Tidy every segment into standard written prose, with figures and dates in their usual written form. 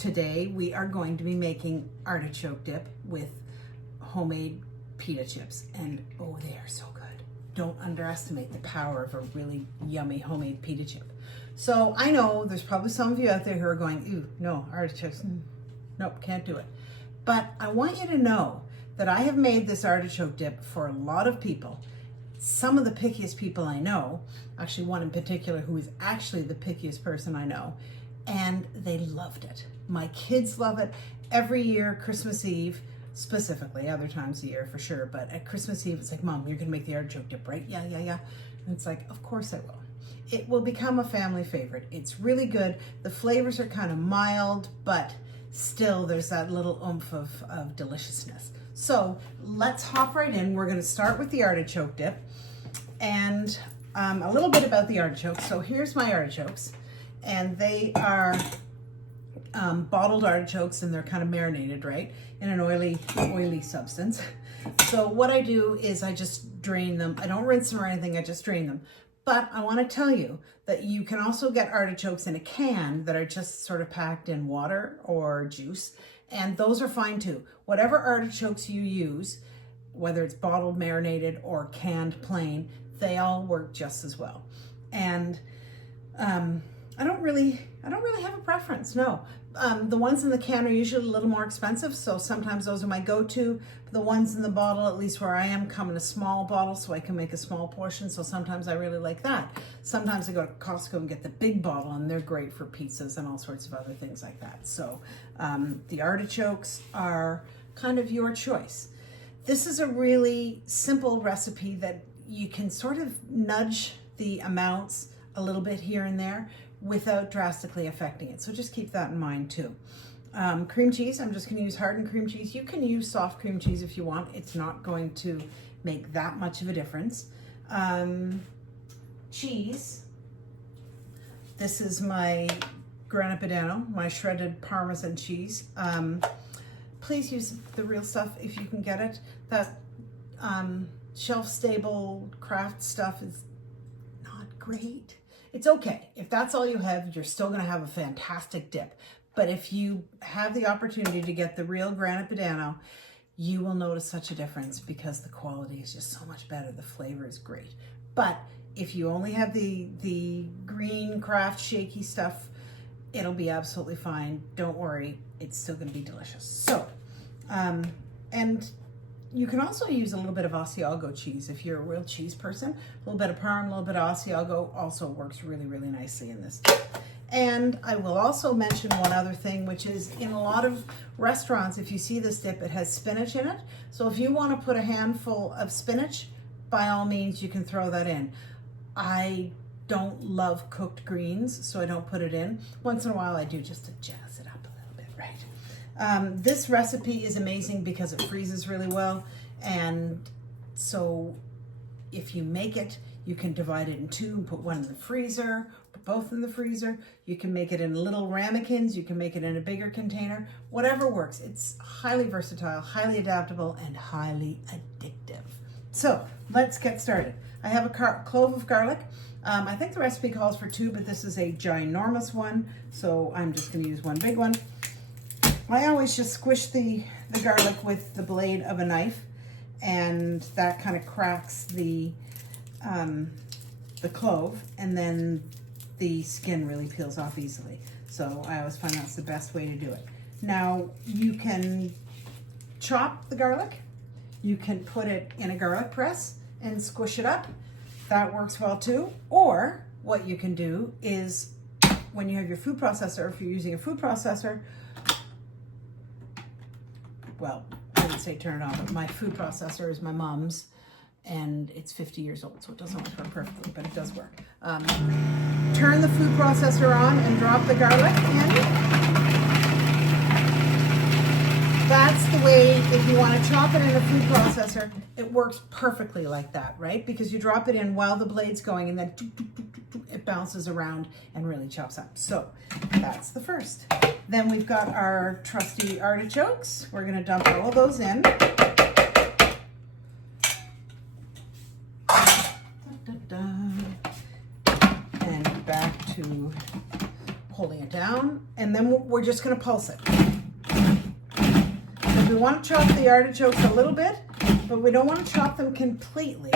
today we are going to be making artichoke dip with homemade pita chips, and oh, they are so good. Don't underestimate the power of a really yummy homemade pita chip. So I know there's probably some of you out there who are going, ew, no, artichokes, nope, can't do it. But I want you to know that I have made this artichoke dip for a lot of people. Some of the pickiest people I know, actually one in particular who is actually the pickiest person I know, and they loved it. My kids love it. Every year, Christmas Eve, specifically, other times of the year for sure, but at Christmas Eve, it's like, Mom, you're gonna make the artichoke dip, right? Yeah. And it's like, of course I will. It will become a family favorite. It's really good. The flavors are kind of mild, but still there's that little oomph of deliciousness. So let's hop right in. We're gonna start with the artichoke dip, and a little bit about the artichokes. So here's my artichokes, and they are bottled artichokes, and they're kind of marinated, right, in an oily substance. So what I do is I just drain them. I don't rinse them or anything, I just drain them. But I want to tell you that you can also get artichokes in a can that are just sort of packed in water or juice, and those are fine too. Whatever artichokes you use, whether it's bottled, marinated, or canned plain, they all work just as well. And I don't really have a preference, no. The ones in the can are usually a little more expensive, so sometimes those are my go-to. The ones in the bottle, at least where I am, come in a small bottle, so I can make a small portion, so sometimes I really like that. Sometimes I go to Costco and get the big bottle, and they're great for pizzas and all sorts of other things like that. So the artichokes are kind of your choice. This is a really simple recipe that you can sort of nudge the amounts a little bit here and there without drastically affecting it. So just keep that in mind too. Cream cheese, I'm just gonna use hardened cream cheese. You can use soft cream cheese if you want. It's not going to make that much of a difference. Cheese, this is my Grana Padano, my shredded Parmesan cheese. Please use the real stuff if you can get it. That shelf-stable craft stuff is not great. It's okay. If that's all you have, you're still gonna have a fantastic dip. But if you have the opportunity to get the real Grana Padano, you will notice such a difference because the quality is just so much better. The flavor is great. But if you only have the green craft shaky stuff, it'll be absolutely fine. Don't worry, it's still gonna be delicious. So, and you can also use a little bit of Asiago cheese if you're a real cheese person. A little bit of Parm, a little bit of Asiago also works really, really nicely in this. And I will also mention one other thing, which is in a lot of restaurants, if you see this dip, it has spinach in it. So if you want to put a handful of spinach, by all means, you can throw that in. I don't love cooked greens, so I don't put it in. Once in a while I do, just to jazz it up a little bit, right? This recipe is amazing because it freezes really well. And so if you make it, you can divide it in two and put one in the freezer, put both in the freezer. You can make it in little ramekins. You can make it in a bigger container, whatever works. It's highly versatile, highly adaptable, and highly addictive. So let's get started. I have a clove of garlic. I think the recipe calls for 2, but this is a ginormous one, so I'm just gonna use one big one. I always just squish the garlic with the blade of a knife, and that kind of cracks the clove, and then the skin really peels off easily. So I always find that's the best way to do it. Now you can chop the garlic, you can put it in a garlic press and squish it up. That works well too. Or what you can do is when you have your food processor, if you're using a food processor, well, I would say turn it on, but my food processor is my mom's, and it's 50 years old, so it doesn't always work perfectly, but it does work. Turn the food processor on and drop the garlic in. That's the way, if you want to chop it in a food processor, it works perfectly like that, right? Because you drop it in while the blade's going, and then it bounces around and really chops up. So that's the first. Then we've got our trusty artichokes. We're going to dump all of those in. And back to holding it down. down, and then we're just gonna pulse it. So we want to chop the artichokes a little bit, but we don't want to chop them completely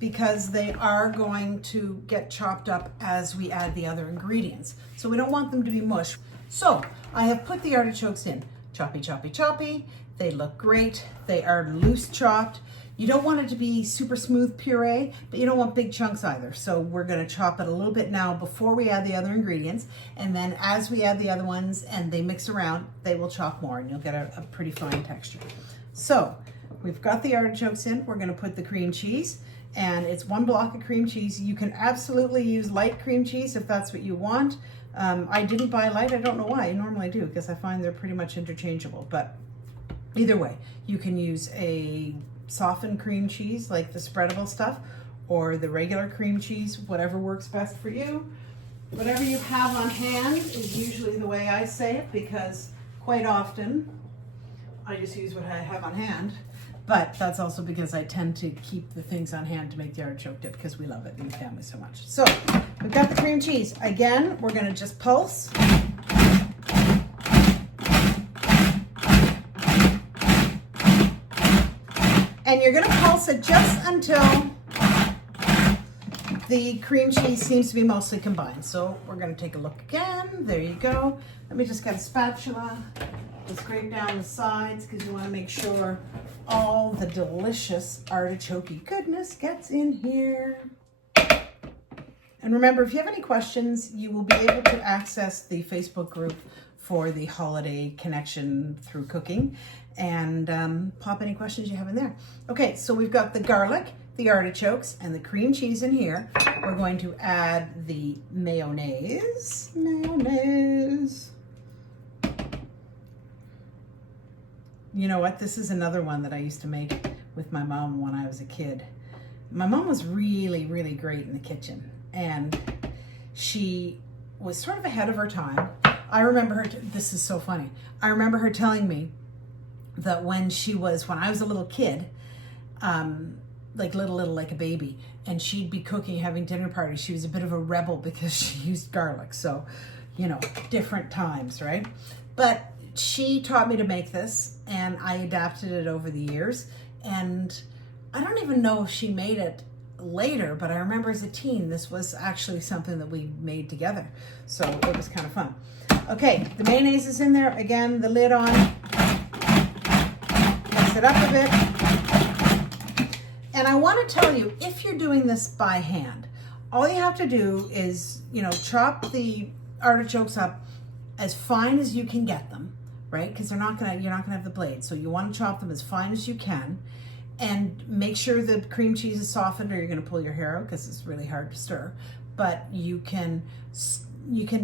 because they are going to get chopped up as we add the other ingredients. So we don't want them to be mush. So I have put the artichokes in. Choppy, choppy, choppy. They look great. They are loose chopped. You don't want it to be super smooth puree, but you don't want big chunks either. So we're gonna chop it a little bit now before we add the other ingredients. And then as we add the other ones and they mix around, they will chop more and you'll get a pretty fine texture. So we've got the artichokes in. We're gonna put the cream cheese, and it's 1 block of cream cheese. You can absolutely use light cream cheese if that's what you want. I didn't buy light. I don't know why. I normally do because I find they're pretty much interchangeable. But either way, you can use a softened cream cheese like the spreadable stuff or the regular cream cheese, whatever works best for you. Whatever you have on hand is usually the way I say it, because quite often I just use what I have on hand. But that's also because I tend to keep the things on hand to make the artichoke dip because we love it in the family so much. So we've got the cream cheese. Again, we're gonna just pulse. And you're gonna pulse it just until the cream cheese seems to be mostly combined. So we're gonna take a look again. There you go. Let me just get a spatula. Let's scrape down the sides because you wanna make sure all the delicious artichoke goodness gets in here. And remember, if you have any questions, you will be able to access the Facebook group for the holiday connection through cooking, and pop any questions you have in there. Okay, so we've got the garlic, the artichokes, and the cream cheese in here. We're going to add the mayonnaise. You know what? This is another one that I used to make with my mom when I was a kid. My mom was really, really great in the kitchen, and she was sort of ahead of her time. I remember her, this is so funny. I remember her telling me that when I was a little kid, like little like a baby, and she'd be cooking, having dinner parties, she was a bit of a rebel because she used garlic. So, you know, different times, right? But she taught me to make this, and I adapted it over the years. And I don't even know if she made it later, but I remember as a teen, this was actually something that we made together. So it was kind of fun. Okay, the mayonnaise is in there. Again, the lid on. Mix it up a bit. And I want to tell you, if you're doing this by hand, all you have to do is, you know, chop the artichokes up as fine as you can get them, right? Because you're not gonna have the blade. So you want to chop them as fine as you can, and make sure the cream cheese is softened, or you're gonna pull your hair out because it's really hard to stir. But you can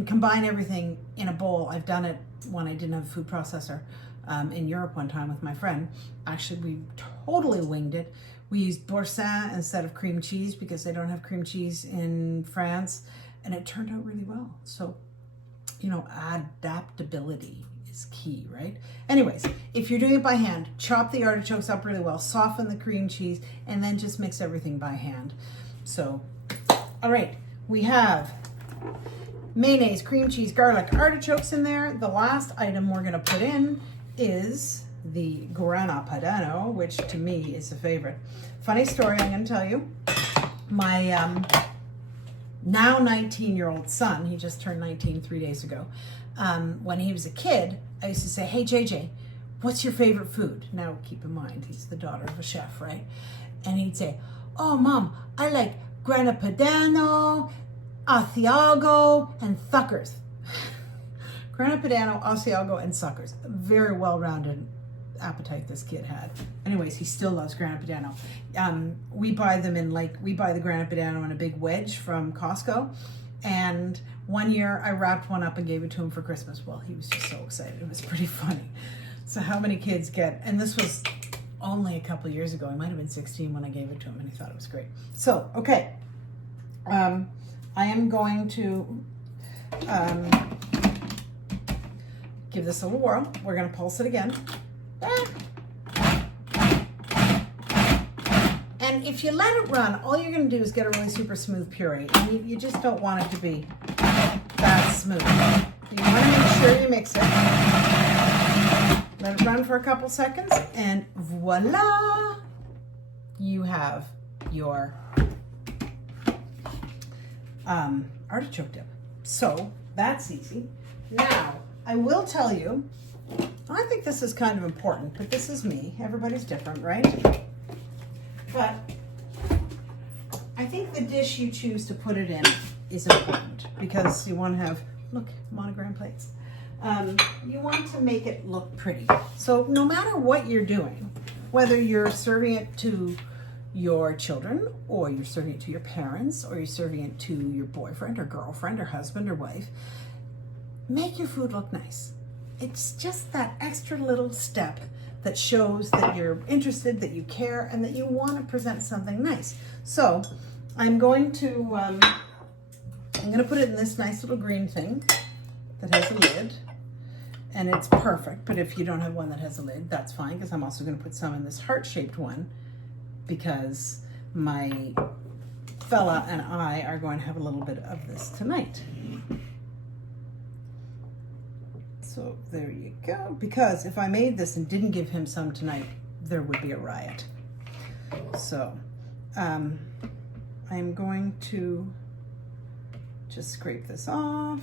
combine everything in a bowl. I've done it when I didn't have a food processor in Europe one time with my friend. Actually, we totally winged it. We used boursin instead of cream cheese because they don't have cream cheese in France, and it turned out really well. So, you know, adaptability is key, right? Anyways, if you're doing it by hand, chop the artichokes up really well, soften the cream cheese, and then just mix everything by hand. So, all right, we have mayonnaise, cream cheese, garlic, artichokes in there. The last item we're gonna put in is the grana padano, which to me is a favorite. Funny story I'm gonna tell you. My now 19-year-old son, he just turned 19 3 days ago. When he was a kid, I used to say, hey, JJ, what's your favorite food? Now, keep in mind, he's the daughter of a chef, right? And he'd say, oh, Mom, I like grana padano, Asiago, and suckers. Grana padano, Asiago, and suckers. Very well-rounded appetite this kid had. Anyways, he still loves grana padano. We buy the grana padano in a big wedge from Costco. And one year I wrapped one up and gave it to him for Christmas. Well, he was just so excited. It was pretty funny. So how many kids get, and this was only a couple years ago. I might have been 16 when I gave it to him, and he thought it was great. So, okay. I am going to give this a little whirl. We're going to pulse it again. And if you let it run, all you're going to do is get a really super smooth puree. And you just don't want it to be that smooth. You want to make sure you mix it. Let it run for a couple seconds, and voila! You have your artichoke dip. So that's easy. Now, I will tell you, I think this is kind of important, but this is me. Everybody's different, right? But I think the dish you choose to put it in is important because you want to have, look, monogram plates. You want to make it look pretty. So no matter what you're doing, whether you're serving it to your children, or you're serving it to your parents, or you're serving it to your boyfriend or girlfriend or husband or wife, make your food look nice. It's just that extra little step that shows that you're interested, that you care, and that you want to present something nice. So I'm going to put it in this nice little green thing that has a lid, and it's perfect. But if you don't have one that has a lid, that's fine, because I'm also going to put some in this heart-shaped one, because my fella and I are going to have a little bit of this tonight. So there you go. Because if I made this and didn't give him some tonight, there would be a riot. So I'm going to just scrape this off.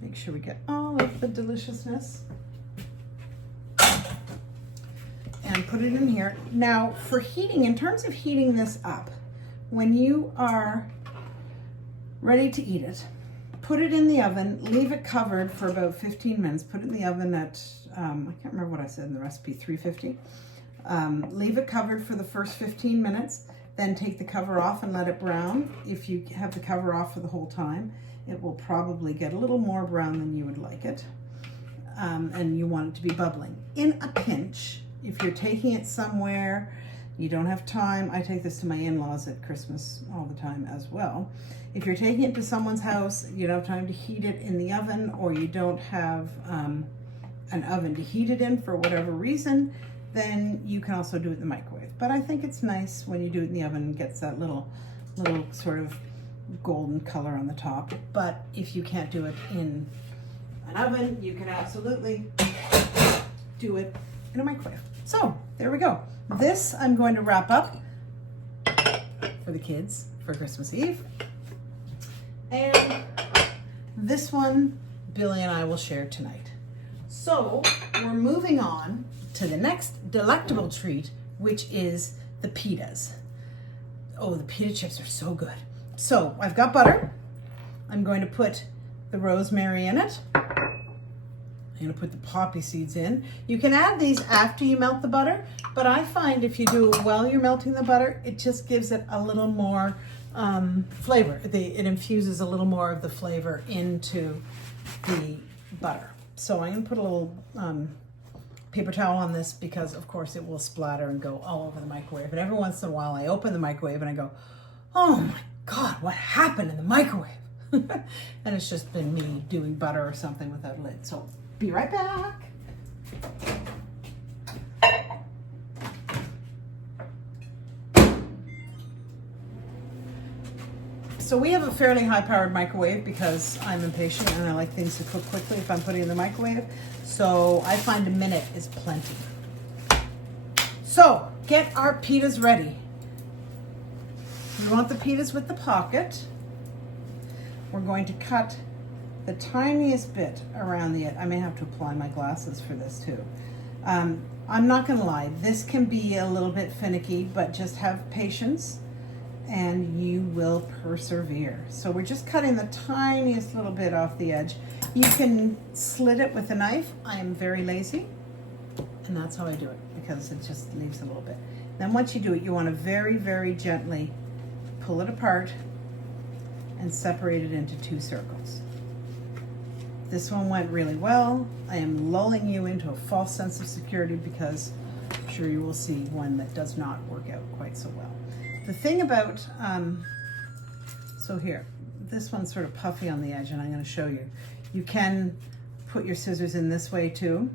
Make sure we get all of the deliciousness. And put it in here. Now for heating, in terms of heating this up, when you are ready to eat it, put it in the oven, leave it covered for about 15 minutes. Put it in the oven at, I can't remember what I said in the recipe, 350. Leave it covered for the first 15 minutes, then take the cover off and let it brown. If you have the cover off for the whole time, it will probably get a little more brown than you would like it. And you want it to be bubbling. In a pinch, if you're taking it somewhere, you don't have time. I take this to my in-laws at Christmas all the time as well. If you're taking it to someone's house, you don't have time to heat it in the oven, or you don't have an oven to heat it in for whatever reason, then you can also do it in the microwave. But I think it's nice when you do it in the oven, it gets that little sort of golden color on the top. But if you can't do it in an oven, you can absolutely do it in a microwave. So there we go. This I'm going to wrap up for the kids for Christmas Eve. And this one, Billy and I will share tonight. So we're moving on to the next delectable treat, which is the pitas. Oh, the pita chips are so good. So I've got butter. I'm going to put the rosemary in it. I'm going to put the poppy seeds in. You can add these after you melt the butter, but I find if you do it while you're melting the butter, it just gives it a little more flavor. It infuses a little more of the flavor into the butter. So I'm going to put a little paper towel on this because, of course, it will splatter and go all over the microwave. And every once in a while, I open the microwave and I go, oh my God, what happened in the microwave? And it's just been me doing butter or something without a lid. So be right back. So we have a fairly high-powered microwave because I'm impatient and I like things to cook quickly if I'm putting it in the microwave. So I find a minute is plenty. So get our pitas ready. We want the pitas with the pocket. We're going to cut the tiniest bit around the edge. I may have to apply my glasses for this too. I'm not gonna lie, this can be a little bit finicky, but just have patience and you will persevere. So we're just cutting the tiniest little bit off the edge. You can slit it with a knife. I am very lazy, and that's how I do it because it just leaves a little bit. Then once you do it, you want to very, very gently pull it apart and separate it into two circles. This one went really well. I am lulling you into a false sense of security because I'm sure you will see one that does not work out quite so well. The thing about, so here, this one's sort of puffy on the edge and I'm going to show you. You can put your scissors in this way too.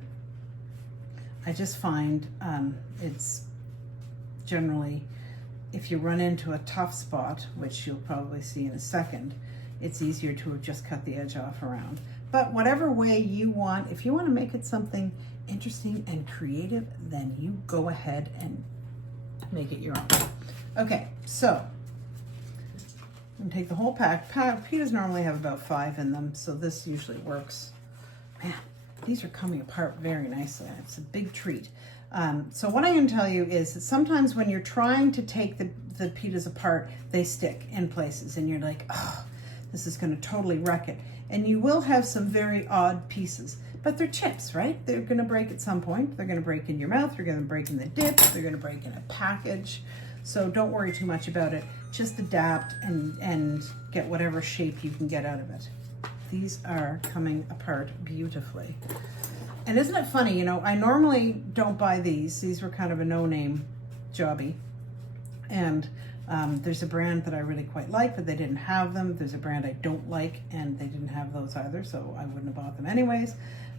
I just find it's generally, if you run into a tough spot, which you'll probably see in a second, it's easier to have just cut the edge off around. But whatever way you want, if you want to make it something interesting and creative, then you go ahead and make it your own. Okay, so I'm gonna take the whole pack. Pitas normally have about 5 in them, so this usually works. Man, these are coming apart very nicely. It's a big treat. So what I'm going to tell you is that sometimes when you're trying to take the pitas apart, they stick in places and you're like, oh, this is going to totally wreck it. And you will have some very odd pieces, but they're chips, right? They're going to break at some point. They're going to break in your mouth. They're going to break in the dip. They're going to break in a package. So don't worry too much about it. Just adapt and get whatever shape you can get out of it. These are coming apart beautifully. And isn't it funny, you know, I normally don't buy these. These were kind of a no-name jobby. And there's a brand that I really quite like, but they didn't have them. There's a brand I don't like, and they didn't have those either, so I wouldn't have bought them anyways.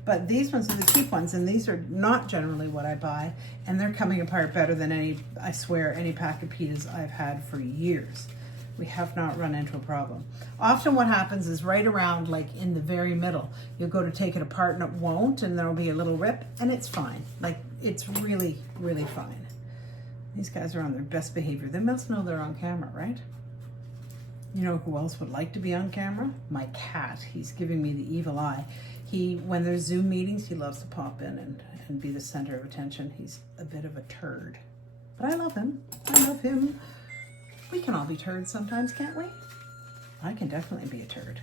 But these ones are the cheap ones, and these are not generally what I buy, and they're coming apart better than any, I swear, any pack of pitas I've had for years. We have not run into a problem. Often what happens is right around, like in the very middle, you'll go to take it apart and it won't, and there'll be a little rip, and it's fine. Like, it's really, really fine. These guys are on their best behavior. They must know they're on camera, right? You know who else would like to be on camera? My cat. He's giving me the evil eye. When there's Zoom meetings, he loves to pop in and be the center of attention. He's a bit of a turd. But I love him. I love him. We can all be turds sometimes, can't we? I can definitely be a turd.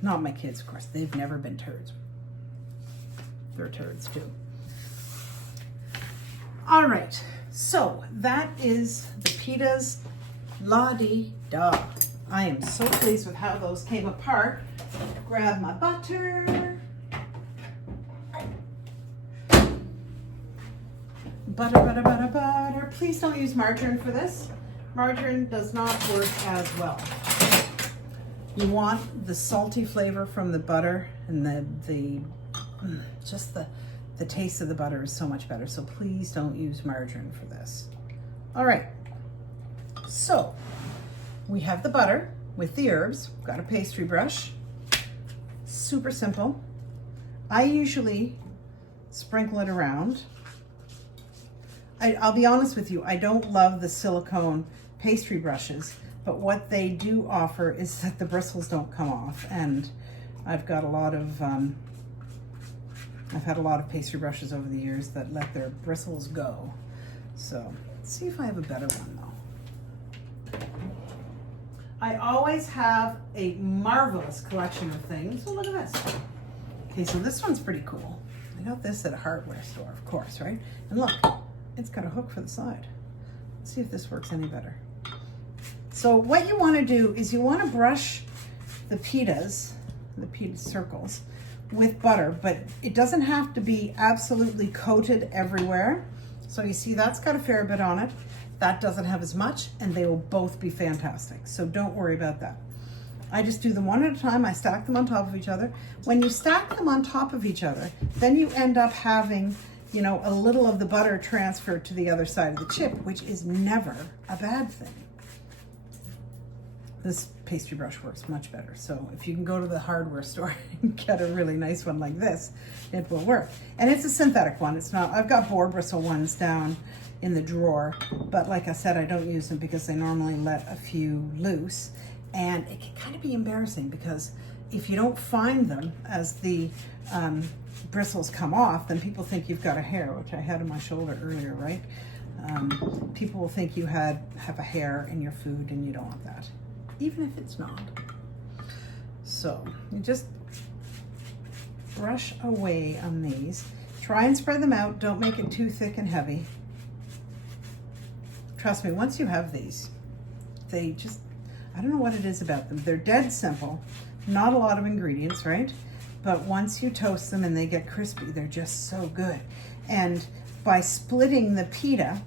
Not my kids, of course. They've never been turds. They're turds too. All right, so that is the pitas la-di-da. I am so pleased with how those came apart. Grab my butter. Butter, butter, butter, butter. Please don't use margarine for this. Margarine does not work as well. You want the salty flavor from the butter, and the taste of the butter is so much better. So please don't use margarine for this. All right. So we have the butter with the herbs. Got a pastry brush. Super simple. I usually sprinkle it around. I'll be honest with you, I don't love the silicone pastry brushes, but what they do offer is that the bristles don't come off, and I've got a lot of I've had a lot of pastry brushes over the years that let their bristles go. So let's see if I have a better one though. I always have a marvelous collection of things. Oh, look at this. Okay, so this one's pretty cool. I got this at a hardware store, of course, right? And look, it's got a hook for the side. Let's see if this works any better. So what you want to do is you want to brush the pita circles with butter, but it doesn't have to be absolutely coated everywhere. So you see that's got a fair bit on it. That doesn't have as much, and they will both be fantastic. So don't worry about that. I just do them one at a time. I stack them on top of each other. When you stack them on top of each other, then you end up having, you know, a little of the butter transferred to the other side of the chip, which is never a bad thing. This pastry brush works much better. So if you can go to the hardware store and get a really nice one like this, it will work. And it's a synthetic one. It's not, I've got boar bristle ones down in the drawer, but like I said, I don't use them because they normally let a few loose. And it can kind of be embarrassing because if you don't find them as the bristles come off, then people think you've got a hair, which I had on my shoulder earlier, right? People will think you have a hair in your food, and you don't want that, even if it's not. So you just brush away on these. Try and spread them out. Don't make it too thick and heavy. Trust me, once you have these, they just, I don't know what it is about them. They're dead simple, not a lot of ingredients, right? But once you toast them and they get crispy, they're just so good. And by splitting the pita,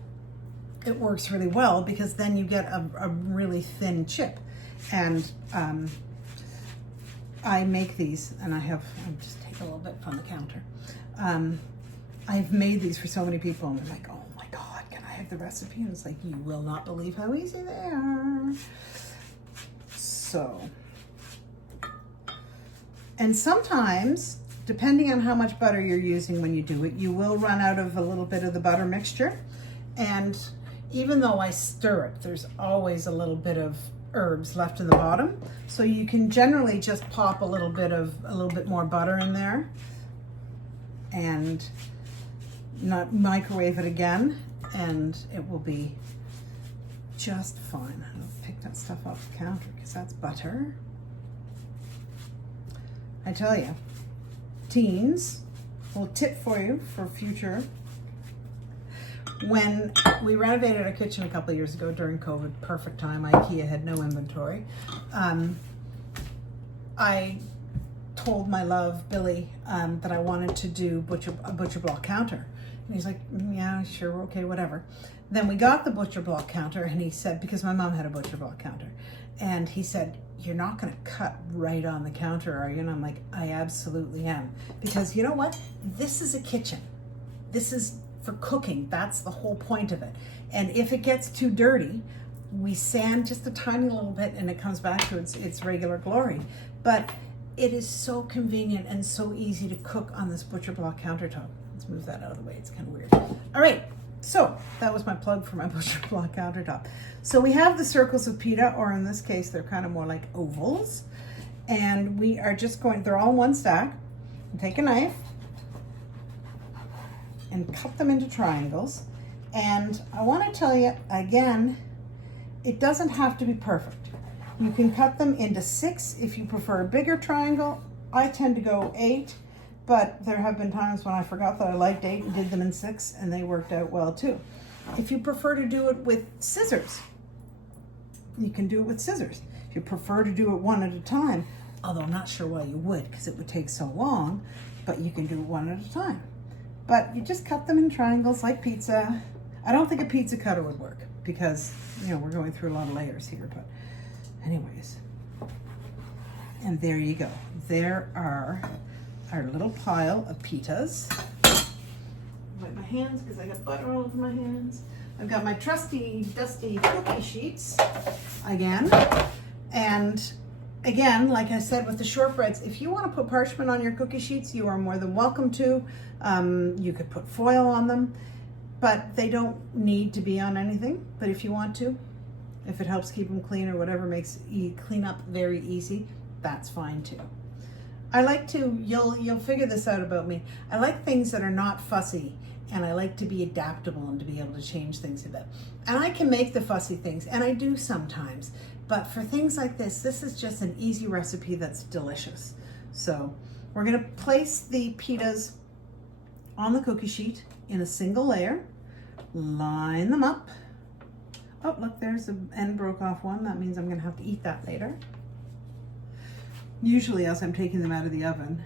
it works really well because then you get a really thin chip. And I make these, and I'll just take a little bit from the counter. I've made these for so many people, and they're like, oh my God, can I have the recipe? And it's like, you will not believe how easy they are. So And sometimes, depending on how much butter you're using when you do it, you will run out of a little bit of the butter mixture. And even though I stir it, there's always a little bit of herbs left in the bottom. So you can generally just pop a little bit more butter in there and not microwave it again, and it will be just fine. I'll pick that stuff off the counter because that's butter. I tell you, teens, a little tip for you for future. When we renovated our kitchen a couple of years ago during COVID, perfect time, IKEA had no inventory. I told my love, Billy, that I wanted to do a butcher block counter. And he's like, yeah, sure, okay, whatever. Then we got the butcher block counter, and he said, because my mom had a butcher block counter, and he said, you're not gonna cut right on the counter, are you? And I'm like, I absolutely am. Because you know what? This is a kitchen. This is for cooking. That's the whole point of it. And if it gets too dirty, we sand just a tiny little bit and it comes back to its regular glory. But it is so convenient and so easy to cook on this butcher block countertop. Let's move that out of the way. It's kind of weird. All right. So that was my plug for my butcher block countertop. So we have the circles of pita, or in this case, they're kind of more like ovals. And we are just going, they're all in one stack. Take a knife and cut them into triangles. And I want to tell you again, it doesn't have to be perfect. You can cut them into 6 if you prefer a bigger triangle. I tend to go 8, but there have been times when I forgot that I liked 8 and did them in 6, and they worked out well too. If you prefer to do it with scissors, you can do it with scissors. If you prefer to do it one at a time, although I'm not sure why you would, because it would take so long, but you can do it one at a time. But you just cut them in triangles like pizza. I don't think a pizza cutter would work because, you know, we're going through a lot of layers here, but anyways. And there you go. There are our little pile of pitas. Wipe my hands because I got butter all over my hands. I've got my trusty, dusty cookie sheets again. And again, like I said with the shortbreads, if you want to put parchment on your cookie sheets, you are more than welcome to. You could put foil on them, but they don't need to be on anything. But if you want to, if it helps keep them clean or whatever makes clean up very easy, that's fine too. I like to, you'll figure this out about me. I like things that are not fussy, and I like to be adaptable and to be able to change things a bit. And I can make the fussy things, and I do sometimes. But for things like this is just an easy recipe that's delicious. So we're gonna place the pitas on the cookie sheet in a single layer, line them up. Oh, look, there's an end broke off one. That means I'm gonna have to eat that later. Usually as I'm taking them out of the oven,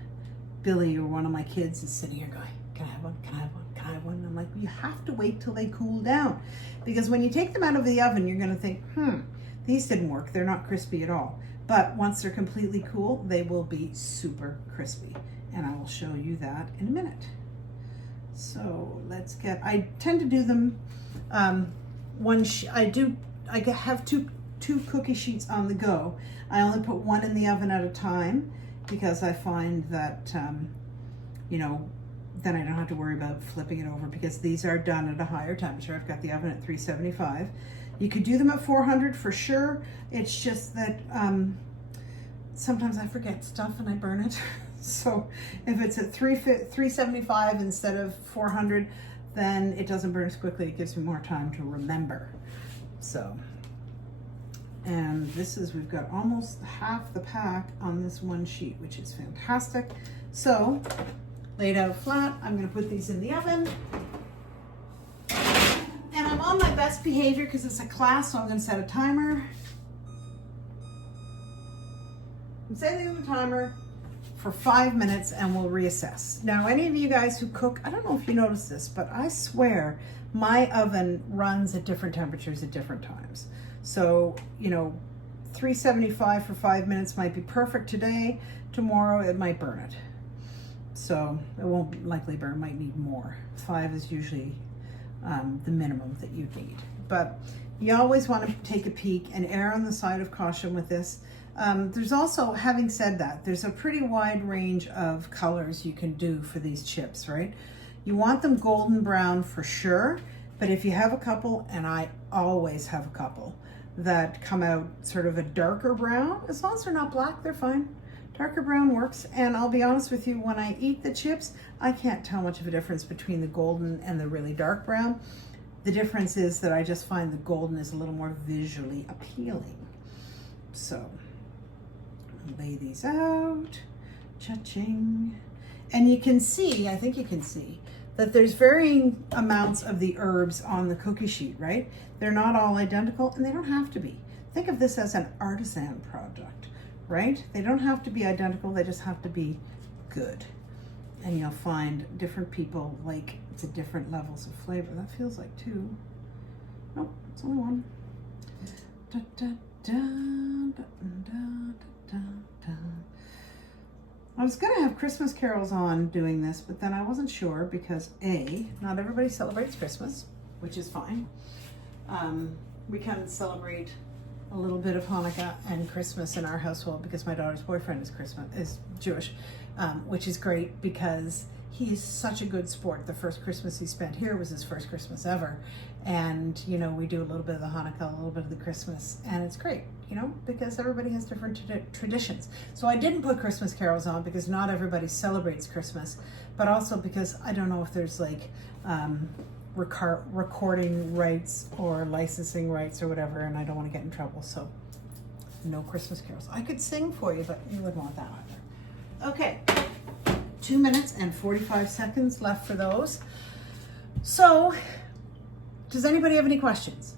Billy or one of my kids is sitting here going, can I have one, can I have one, can I have one? And I'm like, well, you have to wait till they cool down. Because when you take them out of the oven, you're gonna think, these didn't work, they're not crispy at all. But once they're completely cool, they will be super crispy. And I will show you that in a minute. So let's get, I tend to do them, I have two cookie sheets on the go. I only put one in the oven at a time because I find that, you know, then I don't have to worry about flipping it over because these are done at a higher temperature. I've got the oven at 375. You could do them at 400 for sure. It's just that sometimes I forget stuff and I burn it. So if it's at 375 instead of 400, then it doesn't burn as quickly. It gives me more time to remember. So, and this is, we've got almost half the pack on this one sheet, which is fantastic. So laid out flat, I'm gonna put these in the oven. And I'm on my best behavior because it's a class, so I'm gonna set a timer. I'm setting the timer for 5 minutes and we'll reassess. Now, any of you guys who cook, I don't know if you noticed this, but I swear my oven runs at different temperatures at different times. So, you know, 375 for 5 minutes might be perfect today. Tomorrow it might burn it. So it won't likely burn, might need more. 5 is usually the minimum that you need. But you always want to take a peek and err on the side of caution with this. There's also, having said that, there's a pretty wide range of colors you can do for these chips, right? You want them golden brown for sure, but if you have a couple, and I always have a couple, that come out sort of a darker brown, as long as they're not black, they're fine. Darker brown works, and I'll be honest with you, when I eat the chips, I can't tell much of a difference between the golden and the really dark brown. The difference is that I just find the golden is a little more visually appealing. So, lay these out, cha-ching. And you can see, I think you can see, that there's varying amounts of the herbs on the cookie sheet, right? They're not all identical, and they don't have to be. Think of this as an artisan product, right? They don't have to be identical, they just have to be good. And you'll find different people like to different levels of flavor. That feels like two. Nope, it's only one. Da, da, da, da, da, da, da. I was gonna have Christmas carols on doing this, but then I wasn't sure because A, not everybody celebrates Christmas, which is fine. We can celebrate a little bit of Hanukkah and Christmas in our household because my daughter's boyfriend is Jewish, which is great because he is such a good sport. The first Christmas he spent here was his first Christmas ever. And, you know, we do a little bit of the Hanukkah, a little bit of the Christmas, and it's great, you know, because everybody has different traditions. So I didn't put Christmas carols on because not everybody celebrates Christmas, but also because I don't know if there's like recording rights or licensing rights or whatever, and I don't want to get in trouble. So no Christmas carols. I could sing for you, but you wouldn't want that either. Okay, 2 minutes and 45 seconds left for those. So, does anybody have any questions?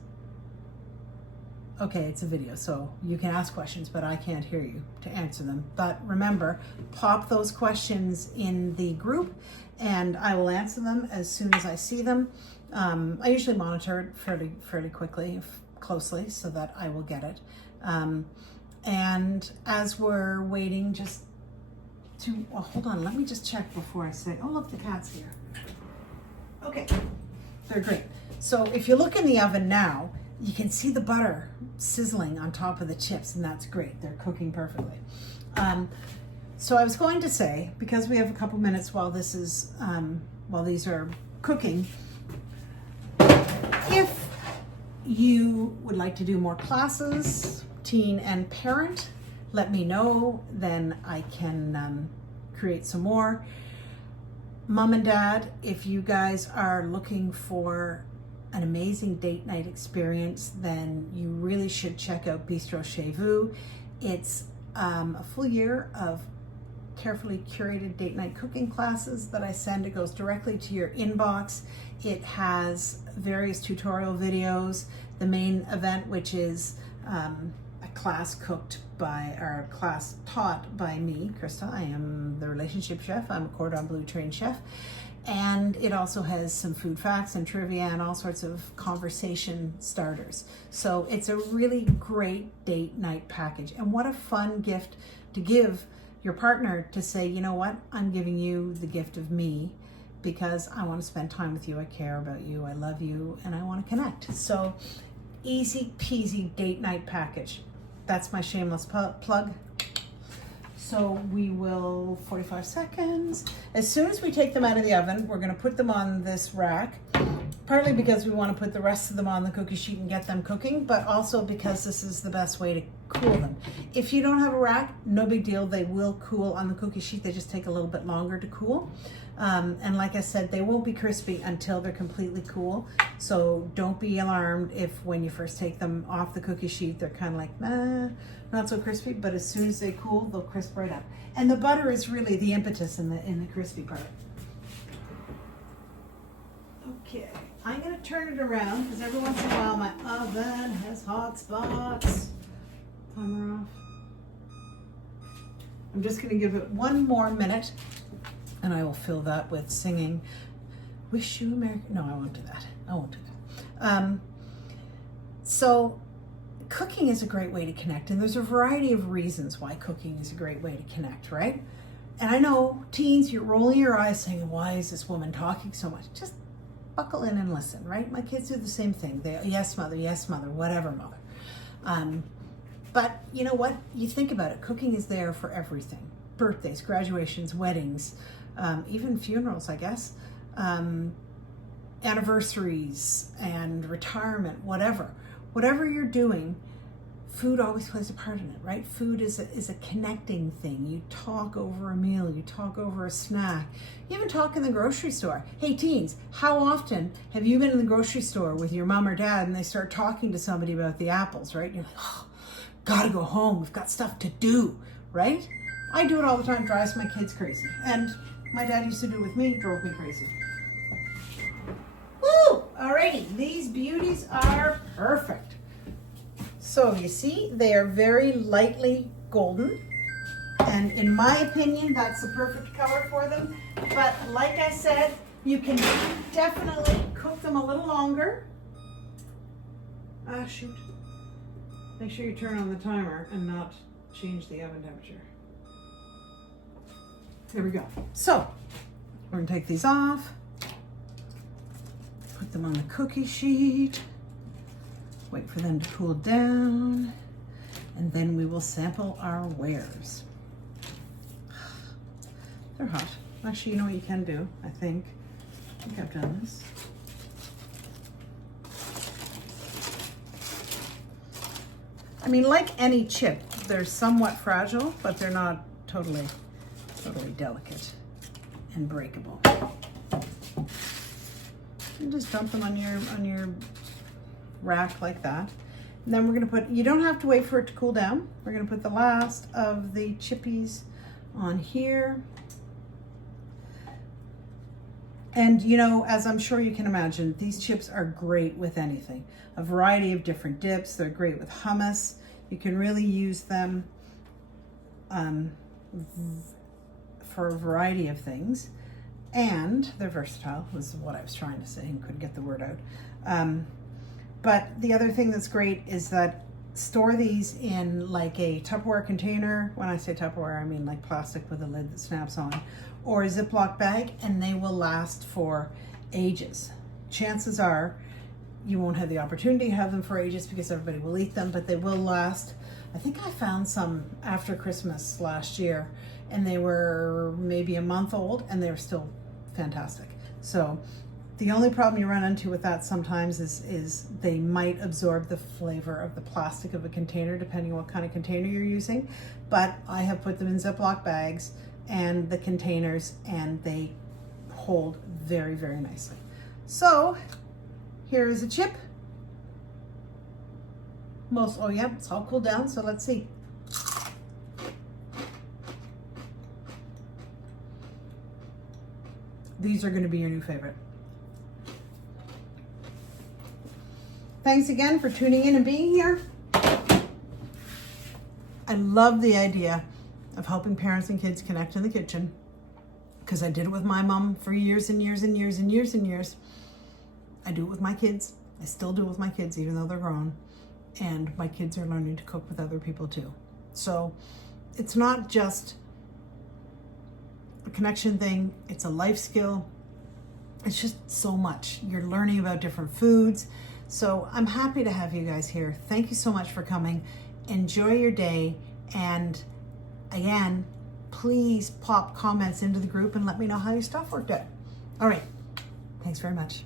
Okay, it's a video, so you can ask questions, but I can't hear you to answer them. But remember, pop those questions in the group and I will answer them as soon as I see them. I usually monitor it fairly quickly, closely, so that I will get it. And as we're waiting just to, well, hold on, let me just check before I say, oh look, the cat's here. Okay, they're great. So if you look in the oven now, you can see the butter sizzling on top of the chips, and that's great. They're cooking perfectly. So I was going to say, because we have a couple minutes while this is, while these are cooking, if you would like to do more classes, teen and parent, let me know, then I can create some more. Mom and Dad, if you guys are looking for an amazing date night experience, then you really should check out Bistro Chez Vous. It's a full year of carefully curated date night cooking classes that I send. It goes directly to your inbox. It has various tutorial videos. The main event, which is a class cooked by, or a class taught by me, Krista. I am the relationship chef. I'm a Cordon Bleu trained chef. And it also has some food facts and trivia and all sorts of conversation starters. So it's a really great date night package. And what a fun gift to give your partner, to say, you know what, I'm giving you the gift of me because I want to spend time with you, I care about you, I love you, and I want to connect. So easy peasy date night package. That's my shameless plug. So we will, 45 seconds. As soon as we take them out of the oven, we're gonna put them on this rack, partly because we wanna put the rest of them on the cookie sheet and get them cooking, but also because this is the best way to cool them. If you don't have a rack, no big deal, they will cool on the cookie sheet, they just take a little bit longer to cool. And like I said, they won't be crispy until they're completely cool. So don't be alarmed if when you first take them off the cookie sheet, they're kind of like, nah, not so crispy, but as soon as they cool, they'll crisp right up. And the butter is really the impetus in the crispy part. Okay, I'm gonna turn it around because every once in a while my oven has hot spots. Timer off. I'm just gonna give it 1 more minute and I will fill that with singing Wish You a Merry... No, I won't do that. I won't do that. So cooking is a great way to connect, and there's a variety of reasons why cooking is a great way to connect, right? And I know teens, you're rolling your eyes saying, why is this woman talking so much? Just buckle in and listen, right? My kids do the same thing. They, yes, mother, whatever, mother. But you know what? You think about it, cooking is there for everything. Birthdays, graduations, weddings, even funerals, I guess, anniversaries and retirement, whatever. Whatever you're doing, food always plays a part in it, right? Food is a connecting thing. You talk over a meal, you talk over a snack, you even talk in the grocery store. Hey teens, how often have you been in the grocery store with your mom or dad and they start talking to somebody about the apples, right? You're like, oh, gotta go home, we've got stuff to do, right? I do it all the time, drives my kids crazy. And my dad used to do it with me, drove me crazy. Woo! Alrighty, these beauties are perfect. So you see, they are very lightly golden. And in my opinion, that's the perfect color for them. But like I said, you can definitely cook them a little longer. Ah, shoot. Make sure you turn on the timer and not change the oven temperature. There we go. So, we're gonna take these off, put them on the cookie sheet, wait for them to cool down, and then we will sample our wares. They're hot. Actually, you know what you can do, I think I've done this. I mean, like any chip, they're somewhat fragile, but they're not totally delicate and breakable. You just dump them on your rack like that. And then we're gonna put, you don't have to wait for it to cool down. We're gonna put the last of the chippies on here. And you know, as I'm sure you can imagine, these chips are great with anything. A variety of different dips. They're great with hummus. You can really use them for a variety of things. And they're versatile, was what I was trying to say and couldn't get the word out. But the other thing that's great is that store these in like a Tupperware container. When I say Tupperware, I mean like plastic with a lid that snaps on, or a Ziploc bag, and they will last for ages. Chances are you won't have the opportunity to have them for ages because everybody will eat them, but they will last. I think I found some after Christmas last year, and they were maybe a month old, and they were still fantastic. So the only problem you run into with that sometimes is they might absorb the flavor of the plastic of a container, depending on what kind of container you're using. But I have put them in Ziploc bags and the containers, and they hold very, very nicely. So here is a chip. Oh yeah, it's all cooled down, so let's see. These are gonna be your new favorite. Thanks again for tuning in and being here. I love the idea of helping parents and kids connect in the kitchen, because I did it with my mom for years and years and years and years and years. I do it with my kids. I still do it with my kids, even though they're grown. And my kids are learning to cook with other people too. So it's not just a connection thing, it's a life skill. It's just so much. You're learning about different foods. So I'm happy to have you guys here. Thank you so much for coming. Enjoy your day. And again, please pop comments into the group and let me know how your stuff worked out. All right. Thanks very much.